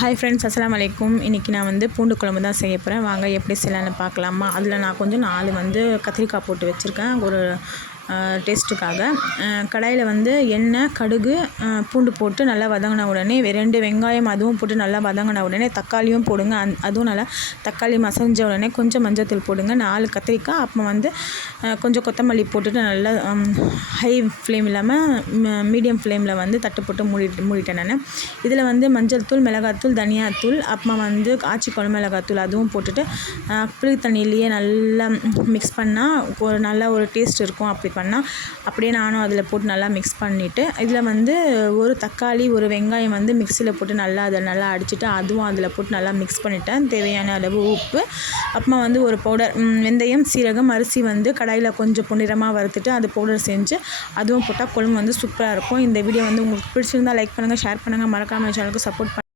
Hi friends, அஸ்ஸலாமு அலைக்கும். இன்றைக்கி நான் வந்து பூண்டு குழம்பு தான் செய்ய போகிறேன். வாங்க எப்படி செய்யலான்னு பார்க்கலாமா. அதில் நான் கொஞ்சம் 4 வந்து கத்திரிக்காய் போட்டு வச்சுருக்கேன் ஒரு டேஸ்ட்டுக்காக. கடாயில் வந்து எண்ணெய், கடுகு, பூண்டு போட்டு நல்லா வதங்கின உடனே 2 வெங்காயம் அதுவும் போட்டு நல்லா வதங்கின உடனே தக்காளியும் போடுங்க. அதுவும் நல்லா தக்காளி மசஞ்ச உடனே கொஞ்சம் மஞ்சள்தூள் போடுங்க. 4 கத்திரிக்காய், அப்புறம் வந்து கொஞ்சம் கொத்தமல்லி போட்டுட்டு நல்லா ஹை ஃப்ளேம் இல்லாமல் மீடியம் ஃப்ளேமில் வந்து தட்டு போட்டு மூடிட்டேன் நான். இதில் வந்து மஞ்சள் தூள், மிளகாத்தூள், தனியாத்தூள், அப்புறம் வந்து ஆச்சி குழம்பு மிளகாத்தூள் அதுவும் போட்டுட்டு புளி தண்ணியிலேயே நல்லா மிக்ஸ் பண்ணால் நல்ல ஒரு டேஸ்ட் இருக்கும். அப்படி பண்ணால் அப்படியே நானும் அதில் போட்டு நல்லா மிக்ஸ் பண்ணிவிட்டு, இதில் வந்து ஒரு தக்காளி, ஒரு வெங்காயம் வந்து மிக்சியில் போட்டு அதை நல்லா அடிச்சுட்டு அதுவும் அதில் போட்டு நல்லா மிக்ஸ் பண்ணிவிட்டேன். தேவையான அளவு உப்பு, அப்புறமா வந்து ஒரு பவுடர் வெந்தயம், சீரகம், அரிசி வந்து கடாயில் கொஞ்சம் பொன்னிறமாக வறுத்துட்டு அது பவுடர் செஞ்சு அதுவும் போட்டால் குழம்பு வந்து சூப்பராக இருக்கும். இந்த வீடியோ வந்து உங்களுக்கு பிடிச்சிருந்தால் லைக் பண்ணுங்கள், ஷேர் பண்ணுங்கள், மறக்காமல் சேனலுக்கு சப்போர்ட்